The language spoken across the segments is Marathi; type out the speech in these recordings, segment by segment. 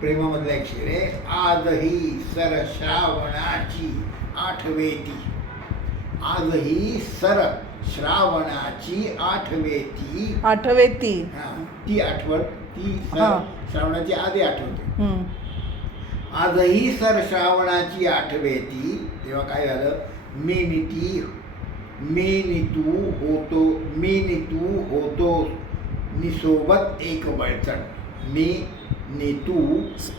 प्रेमामधला एक शेर आहे. आजही सर श्रावणाची आठवेती, आजही सर श्रावणाची आठवेती, आठवेती. ती आठवण, ती हा. श्रावणाची आधी आठवते. हम्म. आजही सर श्रावणाची आठवेती. तेव्हा काय झालं, मी नितू होतो, मी नितू होतो निसोबत एक बळचण, मी नितू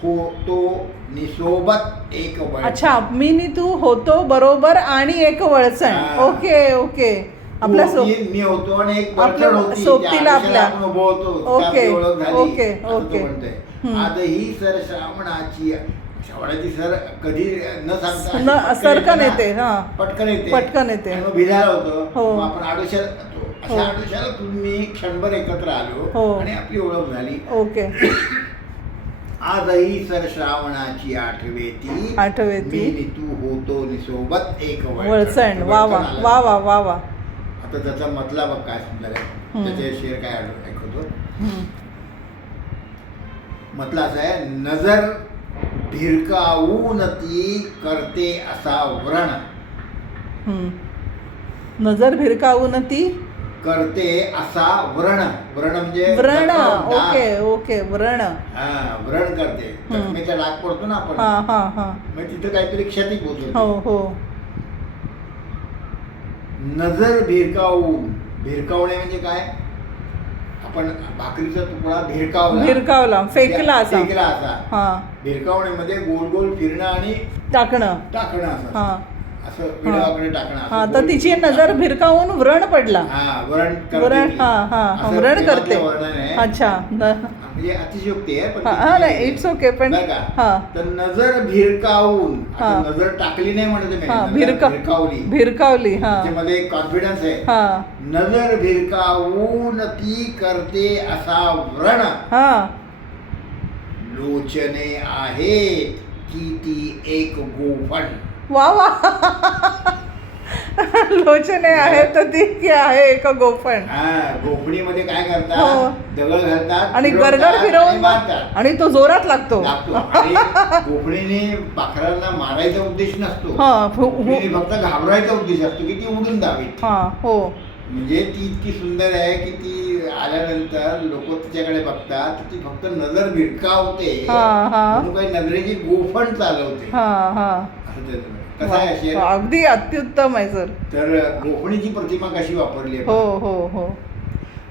होतो निसोबत एक बळचण. अच्छा, मी नी तू होतो बरोबर आणि एक वळचण. हा. Okay okay. आपल्या मी होतो आणि एक बळचण आपल्या होती, सोबतीला त्या आपल्या. आपण उभं होतो, ओके, आपली ओळख झाली. ओके, असं तो ओके. म्हणतोय. हम्म. आजही सर श्रावणाची, श्रावणाची सर कधी न सांगता न अशी सरकन ना, येते. हा, पटकन येते, पटकन येते. आणि मग भिजायला होतं. हो. मग आपण आडोशाला जातो. हो. अशा आडोशाला तुम्ही क्षणभर एकत्र आलो हो. आणि आपली ओळख झाली. ओके. आजही सर श्रावणाची आठवेती, आठवेती. मी नितू होतो निसोबत एक वळचण. वा वा वा वा वा वा. आता त्याचा मतला बघ काय सुंदर आहे. त्याचे शेर काय ऐकवतो. हम्म. म्हटलं असं आहे, नजर भिरकावून ती करते असा व्रण, हम्म. नजर भिरकावून ती करते असा व्रण. व्रण म्हणजे व्रण. जखम, डाग. Okay okay. व्रण. हा, व्रण करते. जखमेचा डाग पडतो ना आपण, हा हा हा. मग तिथं काहीतरी क्षती पोहोचवते. हो हो. नजर भिरकावून, भिरकावणे म्हणजे काय, आपण भाकरीचा तुकडा भिरकावला, फेकला असा. फेकला असा. हा. भिरकावण्यामध्ये गोल गोल फिरणं आणि टाकणं. टाकणं असं, हा असं विडावाकडे टाकणं हा. असं तर गोल. तिची नजर भिरकावून व्रण पडला. हा, व्रण करते व्रण. ती. हा हा. असं व्रण प्रेमातलं करते. वर्णन आहे. अच्छा. म्हणजे अतिशयोक्ती आहे, पण हा नाही, इट्स ओके. पण बरं का? हा तर नजर भिरकावून, आता हा. नजर टाकली नाही म्हणत मी, हा. नजर भिरकावली. भिरकावली. हा त्याच्यामध्ये एक कॉन्फिडन्स आहे. हा नजर भिरकावून ती करते असा व्रण, हा. लोचने आहेत की ती एक गोफण. वा वा. लोचने आहे तर ती की आहे एक गोफण. हा, गोफणीमध्ये काय हो. करतात, दगड घालतात आणि फिरवतात गरगड फिरवून आणि मारतात. आणि तो जोरात लागतो. आणि गोफणीने पाखरांना मारायचा उद्देश नसतो. हा. गोफणीने फक्त घाबरायचा उद्देश असतो की ती उडून जावी. हा. हो. म्हणजे ती इतकी सुंदर आहे की ती आल्यानंतर लोक तिच्याकडे बघतात, ती फक्त नजर भिरकावते हा, हा. म्हणून काही नजरेची गोफण चालवते. हा हा. असं त्याचं. कसं आहे शेर. अगदी अत्युत्तम आहे सर. तर गोफणीची प्रतिमा कशी वापरली आहे हो पहा. हो हो.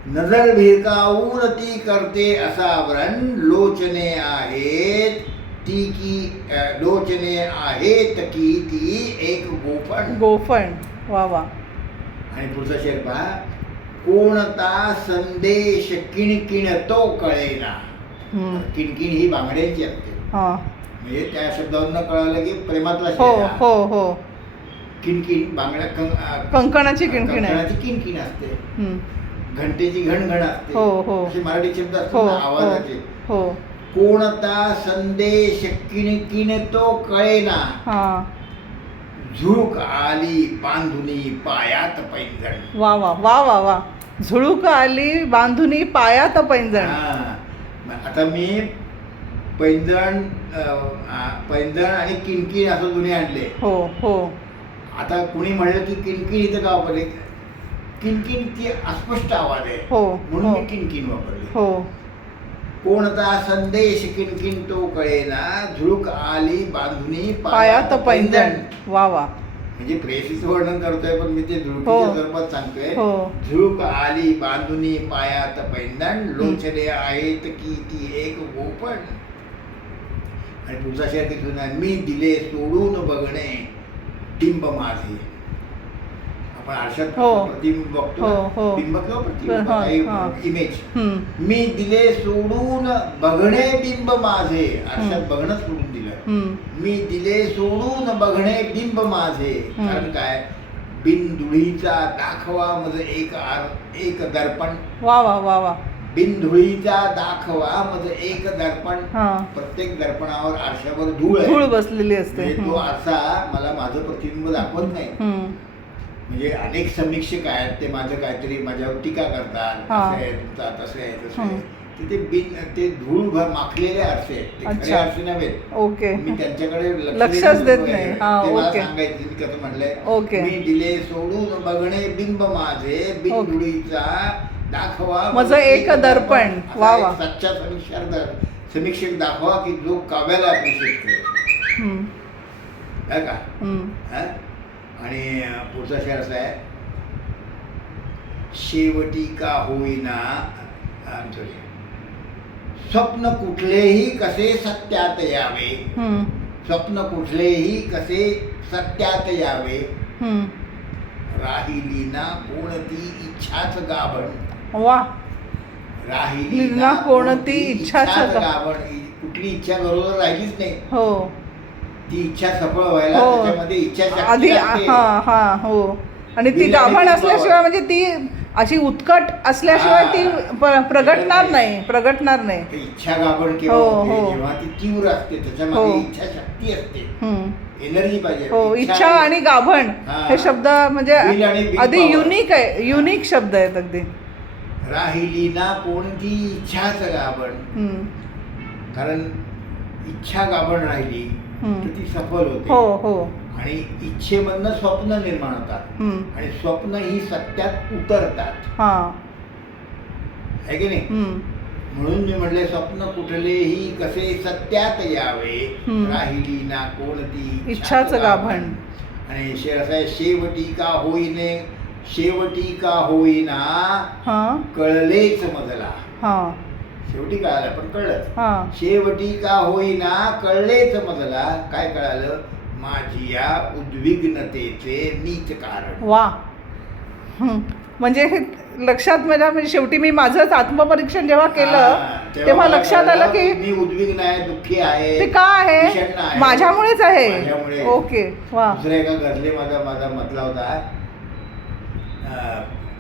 नजर भिरकावून ती करते असा व्रण, लोचने आहेत ती की लोचने आहेत की ती एक गोफण. गोफण. वा वा. आणि पुढचा शेर पहा. कोणता संदेश किणकिण तो कळेना. हम्म. किणकिण ही बांगड्यांची असते, हा. म्हणजे त्या शब्दावरून कळालं की प्रेमातला हो शेर आहे. हो हो. किणकिण बांगड्या कंकणाची किणकिण आहे. कंकणाची किणकिण असते, हम्म. घंटेची घणघण असते. हो हो असे मराठी शब्द हो असतात ना हो आवाजाचे. हो. कोणता संदेश किणकिण तो कळेना, हा. झुळूक आली बांधुनी पायात पैंजण. वा वा वा वा वा. झुळूक आली बांधुनी पायात पैंजण. हा. आता मी पैंजण आणि किणकिण असं दोन्ही आणले. हो हो. आता कुणी म्हणलं की किणकिण इथं का वापरले, किणकिण ती अस्पष्ट आवाज आहे हो म्हणून हो मी किणकिण वापरले. हो. कोणता संदेश किणकिण तो कळेना, झुळूक आली बांधुनी पायात पैंजण. वा वा. म्हणजे प्रेयसीचं वर्णन करतोय पण मी ते हो. झुळकीच्या स्वरूपात सांगतोय. हो. झुळूक आली बांधुनी पायात पैंजण, लोचने आहेत की ती एक गोफण. आणि पुढचा शेर किती सुंदर आहे. मी दिले सोडून बघणे बिंब माझे. आपण आरशात हो. प्रतिबिंब बघतो हो, ना, हो. बिंब किंवा प्रतिबिंब, हा, काही हा. इमेज. हम्म. मी दिले सोडून बघणे बिंब माझे. आरशात बघणं सोडून दिलं. हम्म. मी दिले सोडून बघणे बिंब माझे. कारण काय, बिनधुळीचा दाखवा मज एक दर्पण. वा वा वा वा. बिनधुळीचा दाखवा मज एक दर्पण. हा. प्रत्येक दर्पणावर आरशावर धूळ आहे. धूळ बसलेली असते. म्हणजे तो आरसा मला माझं प्रतिबिंब दाखवत नाही. हम्म. म्हणजे अनेक समीक्षक आहेत, ते माझं काहीतरी माझ्यावर टीका करतात, हा. असं आहे तुमचा, तसं आहे तसं आहे. तिथे ते धूळ माखलेले आरसे आहेत, ते खरे अच्छा. आरसे नव्हेत. ओके. मी त्यांच्याकडे लक्षच देत नाही. हा, ते मला ओके. सांगायचे मी कसं म्हणलंय, ओके. मी दिले सोडून बघणे बिंब माझे बिनधुळीचा दाखवा माझं एक दर्पण. असा वा एक वा. सच्चा समीक्षक दाखवा की जो काव्याला अप्रिशिएट करेल. हम्म, है का? हम्म. हा? आणि पुढचा शेर असा आहे, शेवटी का होईना सॉरी, स्वप्न कुठलेही कसे सत्यात यावे, हम्म, स्वप्न कुठलेही कसे सत्यात यावे, हम्म. राहिली ना कोणती इच्छाच गाभण, वा. राहिली ना कोणती इच्छाच गाभण. कुठली इच्छा बरोबर राहिलीच नाही. हो ती इच्छा सफळ व्हायला हो. त्याच्यामध्ये इच्छा आधी हा हा हो. आणि ती गाभण असल्याशिवाय म्हणजे ती अशी उत्कट असल्याशिवाय ती प्रगटणार नाही. इच्छा गाभण केव्हा हो, होते? हो. जेव्हा ती तीव्र असते, त्याच्यामध्ये हो. इच्छा शक्ती असते, हम्म. एनर्जी पाहिजे. हो. इच्छा आणि गाभण हा. हे शब्द म्हणजे बिल आणि बिल आधी पावर. युनिक आहे, युनिक शब्द आहेत अगदी. राहिली ना कोणती इच्छाच गाभण, हम्म. कारण इच्छा गाभण राहिली हम्म. तर ती सफल होते. हो हो. आणि इच्छेमधनं स्वप्न निर्माण होतात हम्म. आणि स्वप्न ही सत्यात उतरतात, हा. आहे की नाही? हम्म. म्हणून मी म्हटले, स्वप्न कुठलेही कसे सत्यात यावे, हम्म. राहिली ना कोणती इच्छाच गाभण. आणि शेर असा आहे, शेवटी का होईने, शेवटी का होईना हा कळलेच मजला. हा शेवटी कळालं पण कळलं. हा. शेवटी का होईना कळलेच मजला. काय कळालं? माझी या उद्विग्नतेचे नीच कारण. वा. म्हणजे हे लक्षात म्हणजे शेवटी मी माझंच आत्मपरीक्षण जेव्हा केलं हा, तेव्हा मला लक्षात आलं की मी उद्विग्न आहे, दुःखी आहे. ते का आहे? विषण्ण आहे. माझ्यामुळेच आहे. माझ्यामुळे. ओके. वा. दुसऱ्या एका गझले माझा मधला होता,